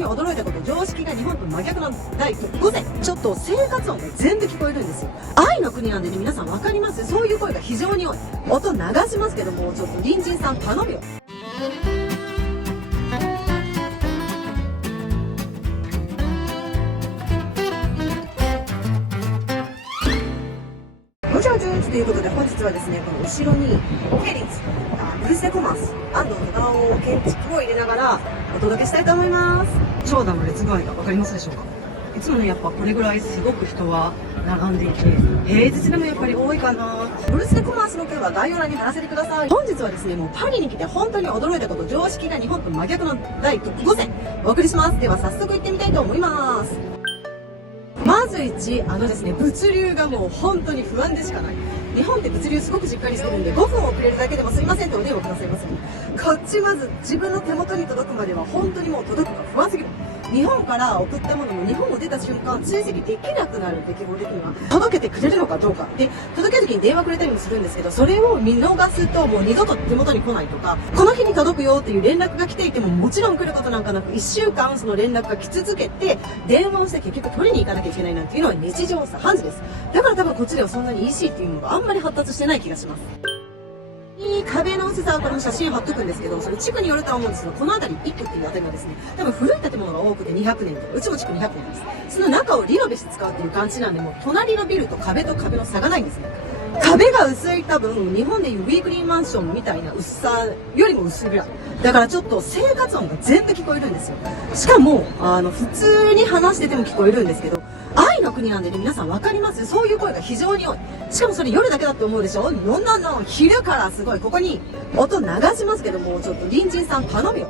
に驚いたこと、常識が日本と真逆なんです。第5選。ちょっと生活音が全部聞こえるんですよ。愛の国なんでね、皆さんわかります？そういう声が非常に多い。音流しますけども、ちょっと隣人さん頼むよ。もちろんということで、本日はですね、この後ろにケリッツ、ブルース・デ・コマース、安藤忠雄建築を入れながらお届けしたいと思います。長蛇の列具合が分かりますでしょうか？いつもね、やっぱこれぐらいすごく人は並んでいて、平日でもやっぱり多いかな。ブルース・デ・コマースの件は概要欄に貼らせてください。本日はですね、もうパリに来て本当に驚いたこと、常識が日本と真逆の第5選お送りします。では早速行ってみたいと思います。まず1、ですね、物流がもう本当に不安でしかない。日本って物流すごくしっかりしてるんで、5分遅れるだけでもすいませんとお電話くださいませ。こっちまず自分の手元に届くまでは本当にもう届くのが不安すぎる。日本から送ったものも日本を出た瞬間追跡できなくなるって基本的には届けてくれるのかどうかで、届ける時に電話くれたりもするんですけど、それを見逃すともう二度と手元に来ないとか、この日に届くよっていう連絡が来ていてももちろん来ることなんかなく、1週間その連絡が来続けて電話をして結局取りに行かなきゃいけないなんていうのは日常茶飯事です。だから多分こっちではそんなに EC っていうのがあんまり発達してない気がします。壁の薄さはこれも写真貼っとくんですけど、それ地区によるとは思うんですけど、この辺り1区っていうあたりはですね、多分古い建物が多くて200年と、うちも地区200年です。その中をリノベして使うっていう感じなんで、もう隣のビルと壁の差がないんですね。壁が薄い、多分日本でいうウィークリーマンションみたいな薄さよりも薄いぐらいだから、ちょっと生活音が全部聞こえるんですよ。しかも普通に話してても聞こえるんですけど、愛の国なんでね、皆さんわかります？そういう声が非常に多い。しかもそれ夜だけだって思うでしょ？の昼からすごい。ここに音流しますけども、ちょっと隣人さん頼むよ。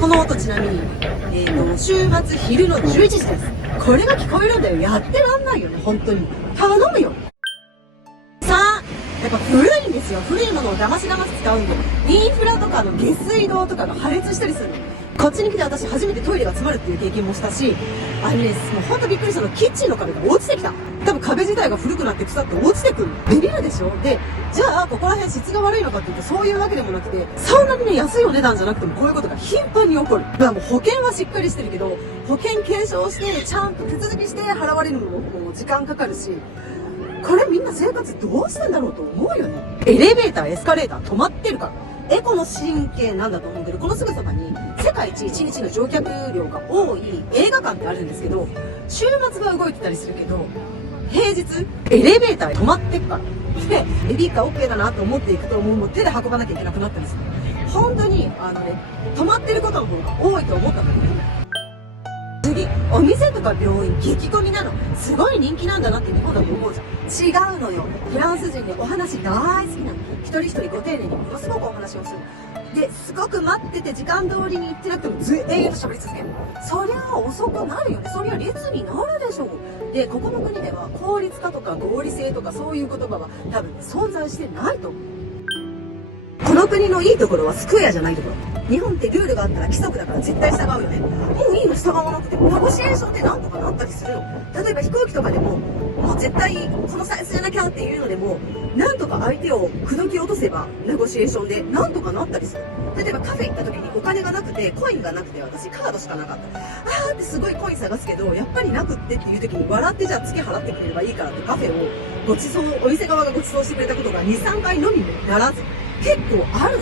この音ちなみに週末昼の11時です。これが聞こえるんだよ。やってらんないよね、本当に。頼むよ。やっぱ古いんですよ。古いものをだまし使うんで、インフラとかの下水道とかが破裂したりするの。こっちに来て私初めてトイレが詰まるっていう経験もしたし、もうほんとびっくりしたの、キッチンの壁が落ちてきた。多分壁自体が古くなって腐って落ちてくるの。ビビるでしょ？で、じゃあここら辺質が悪いのかっていうとそういうわけでもなくて、そんなにね、安いお値段じゃなくてもこういうことが頻繁に起こる。だからもう保険はしっかりしてるけど、保険継承してちゃんと手続きして払われるのももう時間かかるし、これみんな生活どうしてんだろうと思うよね。エレベーター、エスカレーター止まってるから。エコの神経なんだと思うけど、このすぐそばに世界一1日の乗客量が多い映画館ってあるんですけど、週末は動いてたりするけど、平日エレベーター止まってっから。で、ベビーカー OK だなと思っていくと、もう手で運ばなきゃいけなくなったりする。本当に止まってることの方が多いと思ったんだけど、次、お店とか病院激混みなの。すごい人気なんだなって日本だと思うじゃん。違うのよ。フランス人でお話大好きなの。一人一人ご丁寧にものすごくお話をする。で、すごく待ってて時間通りに行ってなくても永遠と喋り続ける。そりゃ遅くなるよね。そりゃ列になるでしょう。で、ここの国では効率化とか合理性とかそういう言葉は多分存在してないと思う。この国のいいところはスクエアじゃないところ。日本ってルールがあったら規則だから絶対従うよね。もういいの従わなくても。ネゴシエーションってなんとかなったりするの。例えば飛行機とかでも、もう絶対このサイズじゃなきゃっていうのでも、なんとか相手を口説き落とせばネゴシエーションでなんとかなったりする。例えばカフェ行った時にお金がなくて、コインがなくて、私カードしかなかった。あーってすごいコイン探すけど、やっぱりなくってっていう時に笑ってじゃあ月払ってくれればいいからってカフェをご馳走、お店側がご馳走してくれたことが2、3回のみにならず、結構ある。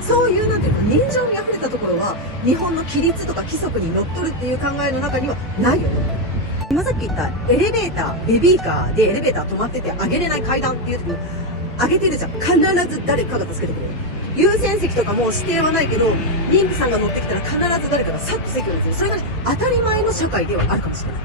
そういうなんていうか人情味あふれたところは日本の規律とか規則にのっとるっていう考えの中にはないよね。今さっき言ったエレベーター、ベビーカーでエレベーター止まってて上げれない階段っていう時も上げてるじゃん。必ず誰かが助けてくれる。優先席とかも指定はないけど、妊婦さんが乗ってきたら必ず誰かがさっと席を譲る。それが当たり前の社会ではあるかもしれない。